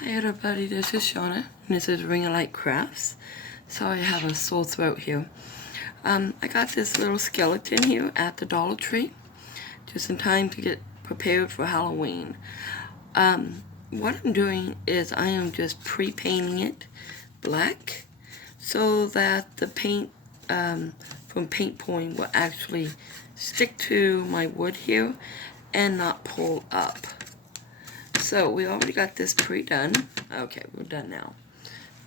Hi everybody, this is Shauna, and this is Ring of Light Crafts. Sorry I have a sore throat here. I got this little skeleton here at the Dollar Tree, just in time to get prepared for Halloween. What I'm doing is I am just pre-painting it black, so that the paint from paint pouring will actually stick to my wood here and not pull up. So we already got this pre-done. Okay, we're done now.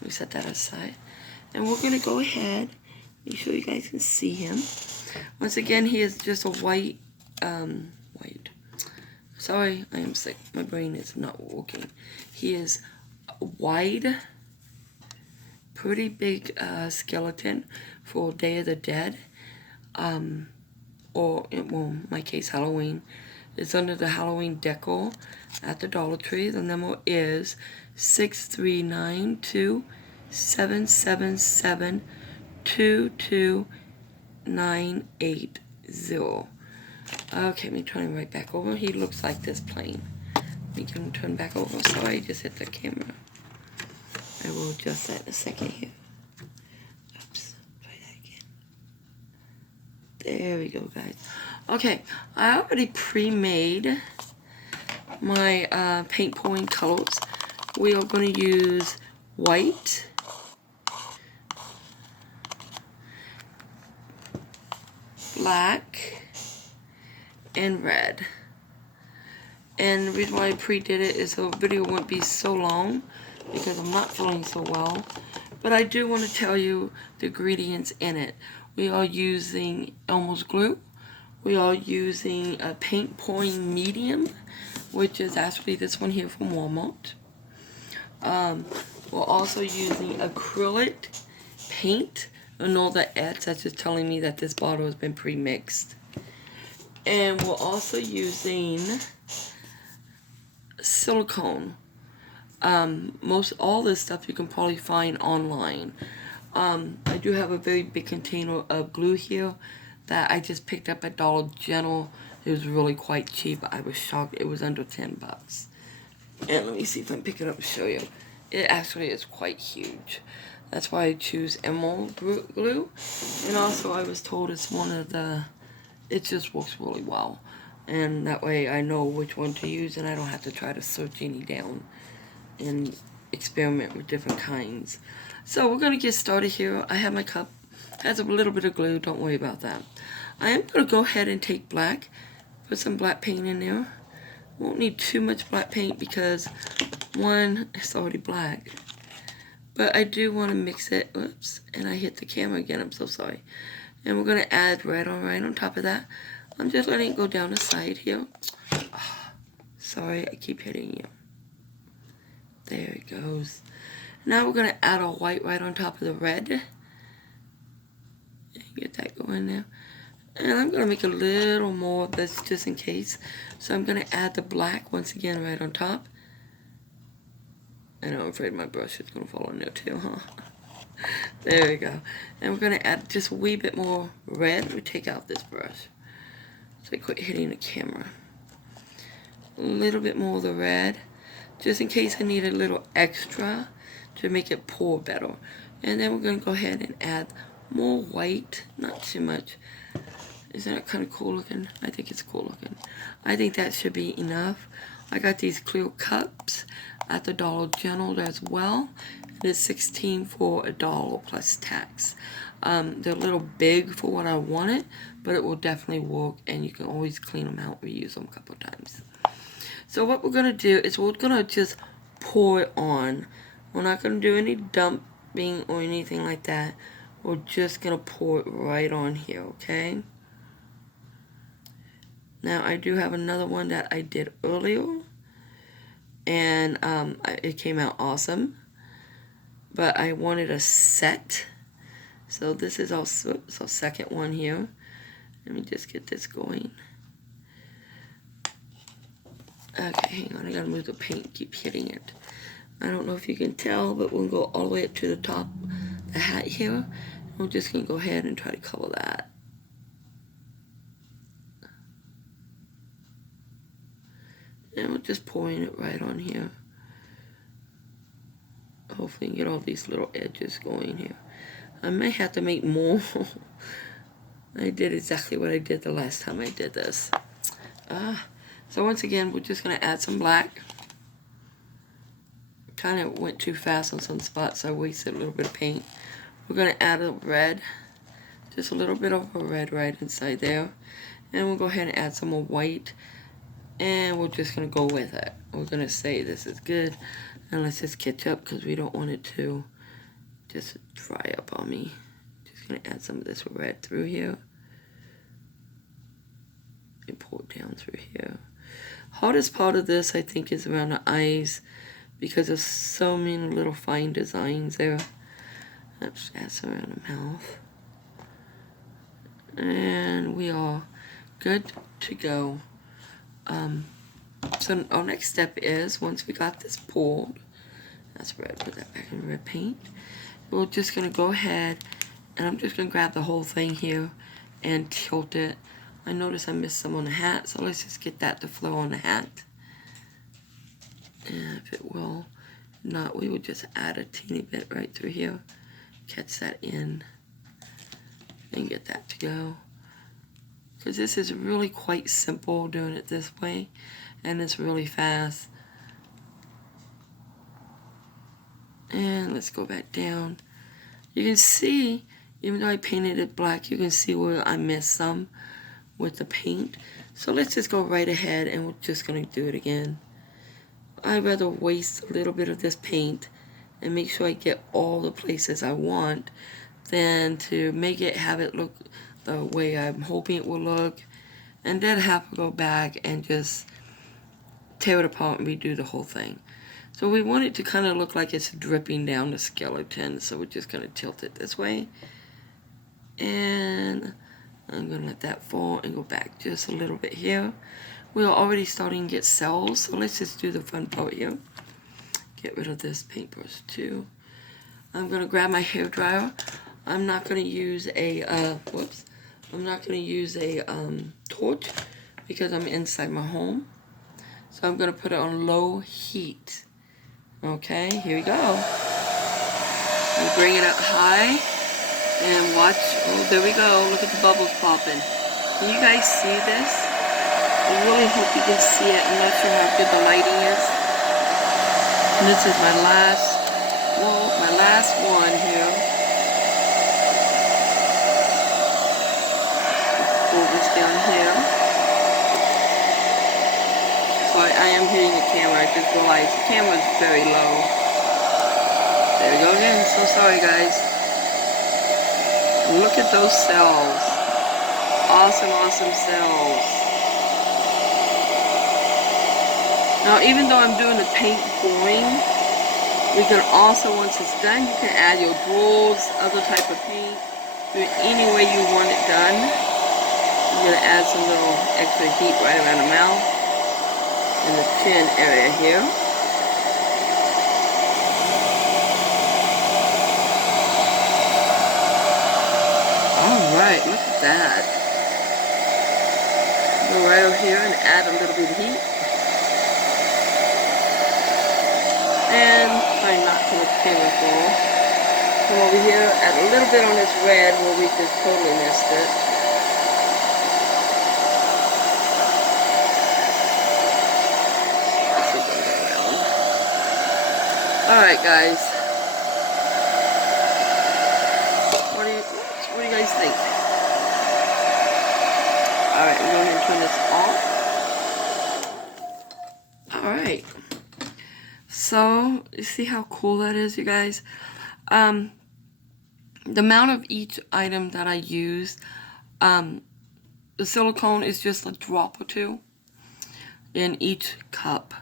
We set that aside. And we're going to go ahead, make sure you guys can see him. Once again, he is just a white, sorry, I am sick. My brain is not working. He is a wide, pretty big skeleton for Day of the Dead. Or, in my case, Halloween. It's under the Halloween deco at the Dollar Tree. The number is 63927772290. Okay, let me turn him right back over. He looks like this plane. Let me get him turned back over. Sorry, I just hit the camera. I will adjust that in a second here. Oops, try that again. There we go, guys. Okay, I already pre-made my paint pouring colors. We are going to use white, black, and red. And the reason why I pre-did it is so the video won't be so long because I'm not feeling so well. But I do want to tell you the ingredients in it. We are using Elmer's glue. We are using a paint pouring medium, which is actually this one here from Walmart. We're also using acrylic paint. And all the ads that's just telling me that this bottle has been pre-mixed. And we're also using silicone. All this stuff you can probably find online. I do have a very big container of glue here that I just picked up at Dollar General. It was really quite cheap. I was shocked. It was under $10. And let me see if I can pick it up and show you. It actually is quite huge. That's why I choose emerald glue. And also I was told it's one of the, it just works really well. And that way I know which one to use and I don't have to try to search any down and experiment with different kinds. So we're going to get started here. I have my cup. It has a little bit of glue. Don't worry about that. I am going to go ahead and take black. Put some black paint in there. Won't need too much black paint because one, it's already black. But I do want to mix it. Oops. And I hit the camera again. I'm so sorry. And we're going to add red right on top of that. I'm just letting it go down the side here. Oh, sorry, I keep hitting you. There it goes. Now we're going to add a white right on top of the red. Get that going there. And I'm going to make a little more of this just in case. So I'm going to add the black once again right on top. And I'm afraid my brush is going to fall in there too, huh? There we go. And we're going to add just a wee bit more red. We take out this brush. So I quit hitting the camera. A little bit more of the red. Just in case I need a little extra to make it pour better. And then we're going to go ahead and add more white. Not too much. Isn't that kind of cool looking? I think it's cool looking. I think that should be enough. I got these clear cups at the Dollar General as well. And it's $16 for $1 plus tax. They're a little big for what I wanted, but it will definitely work, and you can always clean them out, reuse them a couple of times. So what we're going to do is we're going to just pour it on. We're not going to do any dumping or anything like that. We're just going to pour it right on here, okay? Now, I do have another one that I did earlier, and it came out awesome, but I wanted a set, so this is also our second one here. Let me just get this going. Okay, hang on, I gotta move the paint, keep hitting it. I don't know if you can tell, but we'll go all the way up to the top, the hat here. We're just gonna go ahead and try to cover that. And we're just pouring it right on here. hopefully get all these little edges going here. I may have to make more. I did exactly what I did the last time I did this. So once again, we're just going to add some black. Kind of went too fast on some spots, so I wasted a little bit of paint. We're going to add a red. Just a little bit of a red right inside there. And we'll go ahead and add some more white. And we're just going to go with it. We're going to say this is good. And let's just catch up because we don't want it to just dry up on me. Just going to add some of this red through here. And pull it down through here. Hardest part of this, I think, is around the eyes because there's so many little fine designs there. Let's add some around the mouth. And we are good to go. So our next step is, once we got this pulled, that's red, put that back in red paint. We're just going to go ahead, and I'm just going to grab the whole thing here and tilt it. I noticed I missed some on the hat, so let's just get that to flow on the hat. And if it will not, we will just add a teeny bit right through here. Catch that in and get that to go. Because this is really quite simple doing it this way, and it's really fast. And let's go back down. You can see, even though I painted it black, you can see where I missed some with the paint. So let's just go right ahead and we're just going to do it again. I'd rather waste a little bit of this paint and make sure I get all the places I want than to make it have it look the way I'm hoping it will look, and then have to go back and just tear it apart and redo the whole thing. So we want it to kind of look like it's dripping down the skeleton, so we're just going to tilt it this way. And I'm going to let that fall and go back just a little bit here. We are already starting to get cells, so let's just do the fun part here. Get rid of this paintbrush too. I'm going to grab my hairdryer. I'm not going to use a, I'm not going to use a torch because I'm inside my home. So I'm going to put it on low heat. Okay, here we go. We bring it up high and watch. Oh, there we go. Look at the bubbles popping. Can you guys see this? I really hope you can see it. I'm not sure how good the lighting is. And this is my last one here. Pull this down here. Sorry, I am hitting the camera. I just realized the camera is very low. There we go again. So sorry, guys. Look at those cells. Awesome, awesome cells. Now, even though I'm doing the paint pouring, we can also, once it's done, you can add your jewels, other type of paint, do it any way you want it done. I'm going to add some little extra heat right around the mouth and the chin area here. Alright, look at that. Go right over here and add a little bit of heat. And try not to let the camera fall. Come over here, add a little bit on this red where we just totally missed it. Alright guys. What do you guys think? Alright, I'm going to turn this off. Alright. So, you see how cool that is, you guys? The amount of each item that I used, the silicone is just a drop or two in each cup.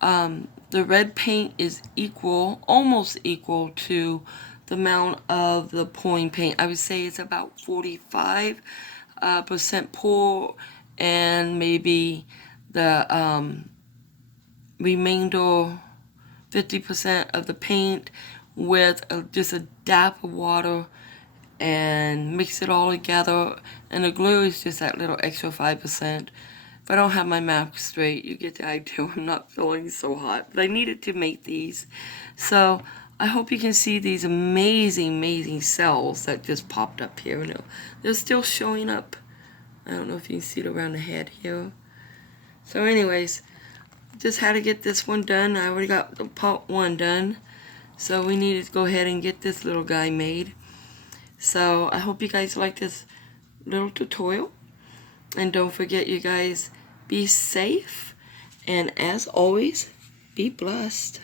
The red paint is equal, almost equal to the amount of the pouring paint. I would say it's about 45% pour, and maybe the remainder 50% of the paint with just a dab of water and mix it all together. And the glue is just that little extra 5%. If I don't have my math straight, you get the idea. I'm not feeling so hot, but I needed to make these. So I hope you can see these amazing cells that just popped up here. They're still showing up. I don't know if you can see it around the head here. So anyways, just had to get this one done. I already got the part 1 done. So we needed to go ahead and get this little guy made. So I hope you guys like this little tutorial. And don't forget, you guys, be safe. And as always, be blessed.